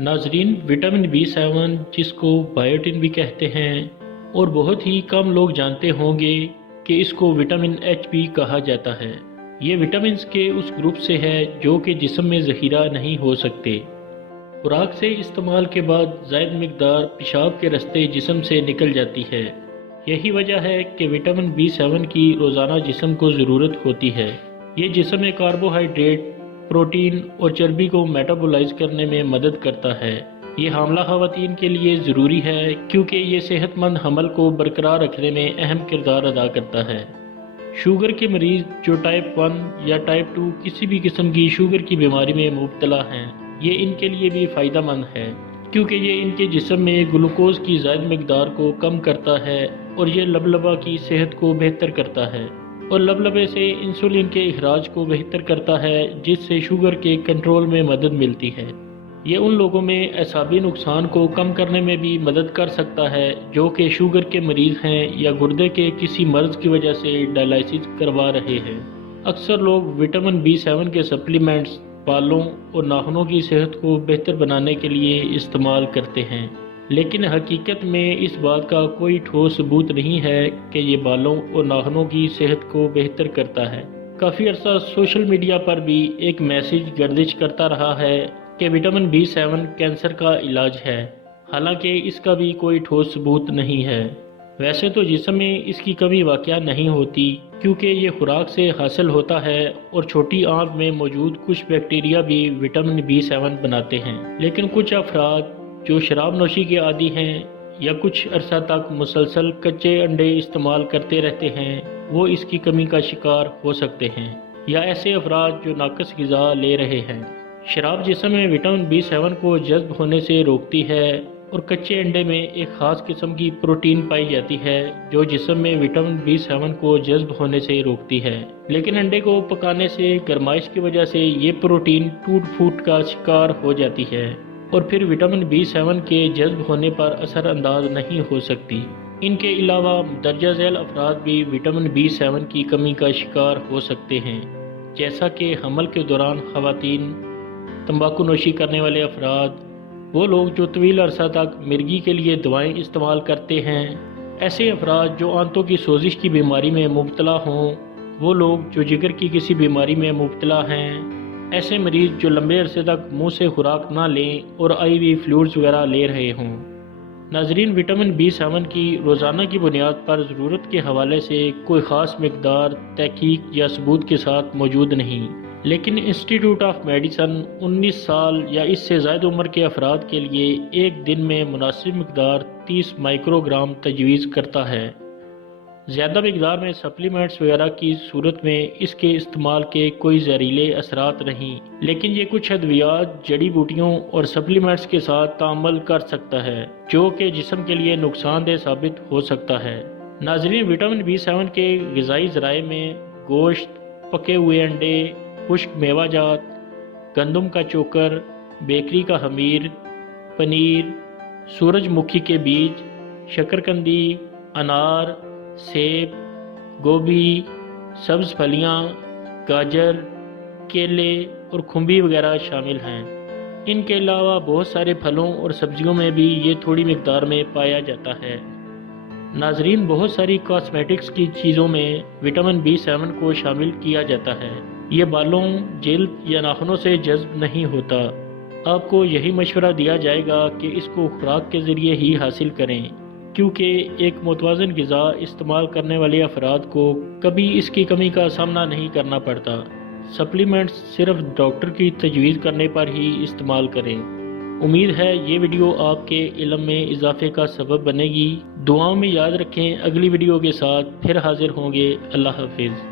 नाजरीन, vitamin B7 जिसको biotin भी कहते हैं और बहुत ही कम लोग जानते होंगे कि इसको विटामिन H भी कहा जाता है। ये विटामिन्स के उस ग्रुप से है जो कि जिस्म में ज़ख़ीरा नहीं हो सकते। खुराक से इस्तेमाल के बाद ज़ायद मिकदार पेशाब के रास्ते जिस्म से निकल जाती है। यही वजह है कि विटामिन B7 की रोज़ाना जिस्म को ज़रूरत होती है। ये जिस्म में कार्बोहाइड्रेट, प्रोटीन और चर्बी को मेटाबोलाइज करने में मदद करता है। ये हामला ख़वातीन के लिए ज़रूरी है क्योंकि ये सेहतमंद हमल को बरकरार रखने में अहम किरदार अदा करता है। शुगर के मरीज़ जो टाइप 1 या टाइप 2 किसी भी किस्म की शुगर की बीमारी में मुब्तला हैं, ये इनके लिए भी फ़ायदेमंद है क्योंकि ये इनके जिस्म में ग्लूकोज की ज़ायद मिकदार को कम करता है और ये लबलबा की सेहत को बेहतर करता है और लबलबे से इंसुलिन के इखराज को बेहतर करता है, जिससे शुगर के कंट्रोल में मदद मिलती है। ये उन लोगों में एसाबी नुकसान को कम करने में भी मदद कर सकता है जो कि शुगर के मरीज़ हैं या गुर्दे के किसी मर्ज़ की वजह से डायलिसिस करवा रहे हैं। अक्सर लोग विटामिन B7 के सप्लीमेंट्स बालों और नाखूनों की सेहत को बेहतर बनाने के लिए इस्तेमाल करते हैं, लेकिन हकीकत में इस बात का कोई ठोस सबूत नहीं है कि ये बालों और नाखूनों की सेहत को बेहतर करता है। काफ़ी अरसा सोशल मीडिया पर भी एक मैसेज गर्दिश करता रहा है कि विटामिन B7 कैंसर का इलाज है, हालांकि इसका भी कोई ठोस सबूत नहीं है। वैसे तो जिस्म में इसकी कमी वाक़या नहीं होती क्योंकि ये खुराक से हासिल होता है और छोटी आंत में मौजूद कुछ बैक्टीरिया भी विटामिन B7 बनाते हैं, लेकिन कुछ अफराद जो शराब नोशी के आदी हैं या कुछ अरसा तक मुसलसल कच्चे अंडे इस्तेमाल करते रहते हैं, वो इसकी कमी का शिकार हो सकते हैं, या ऐसे अफराद जो नाक़िस ग़िज़ा ले रहे हैं। शराब जिस्म में विटामिन B7 को जज़्ब होने से रोकती है और कच्चे अंडे में एक ख़ास किस्म की प्रोटीन पाई जाती है जो जिस्म में विटामिन B7 को जज़्ब होने से रोकती है, लेकिन अंडे को पकाने से गर्माइश की वजह से ये प्रोटीन टूट फूट का शिकार हो जाती है और फिर विटामिन B7 के जज़्ब होने पर असरअंदाज नहीं हो सकती। इनके अलावा दर्जा झेल अफराद भी विटामिन B7 की कमी का शिकार हो सकते हैं, जैसा कि हमल के दौरान ख़वातीन, तंबाकू नोशी करने वाले अफराद, वो लोग जो तवील अरसा तक मिर्गी के लिए दवाएं इस्तेमाल करते हैं, ऐसे अफराद जो आंतों की सोजिश की बीमारी में मुब्तला हों, वो लोग जो जिगर की किसी बीमारी में मुब्तला हैं, ऐसे मरीज़ जो लंबे अरसे तक मुंह से खुराक ना लें और IV फ्लूइड्स वगैरह ले रहे हों। नाजरीन, विटामिन B7 की रोज़ाना की बुनियाद पर ज़रूरत के हवाले से कोई ख़ास मिकदार तहकीक या सबूत के साथ मौजूद नहीं, लेकिन इंस्टीट्यूट ऑफ मेडिसन 19 साल या इससे ज़ायद उम्र के अफराद के लिए एक दिन में मुनासिब मिकदार 30 माइक्रोग्राम तजवीज़ करता है। ज़्यादा मिकदार में सप्लीमेंट्स वगैरह की सूरत में इसके इस्तेमाल के कोई जहरीले असरात नहीं, लेकिन ये कुछ अद्वियात, जड़ी बूटियों और सप्लीमेंट्स के साथ ताअम्मुल कर सकता है जो कि जिस्म के लिए नुकसानदेह साबित हो सकता है। नाज़रीन, विटामिन B7 के ग़िज़ाई ज़राए में गोश्त, पके हुए अंडे, खुश्क मेवाजात, गंदम का चोकर, बेकरी का खमीर, पनीर, सूरजमुखी के बीज, शकरकंदी, अनार, सेब, गोभी, सब्ज़ फलियाँ, गाजर, केले और खुम्बी वगैरह शामिल हैं। इनके अलावा बहुत सारे फलों और सब्जियों में भी ये थोड़ी मिकदार में पाया जाता है। नाजरीन, बहुत सारी कॉस्मेटिक्स की चीज़ों में विटामिन B7 को शामिल किया जाता है। ये बालों, जिल्द या नाखूनों से जज़्ब नहीं होता। आपको यही मशवरा दिया जाएगा कि इसको खुराक के ज़रिए ही हासिल करें क्योंकि एक मुतवाज़िन ग़िज़ा इस्तेमाल करने वाले अफराद को कभी इसकी कमी का सामना नहीं करना पड़ता। सप्लीमेंट्स सिर्फ डॉक्टर की तजवीज़ करने पर ही इस्तेमाल करें। उम्मीद है ये वीडियो आपके इल्म में इजाफे का सबब बनेगी। दुआओं में याद रखें। अगली वीडियो के साथ फिर हाजिर होंगे। अल्लाह हाफिज़।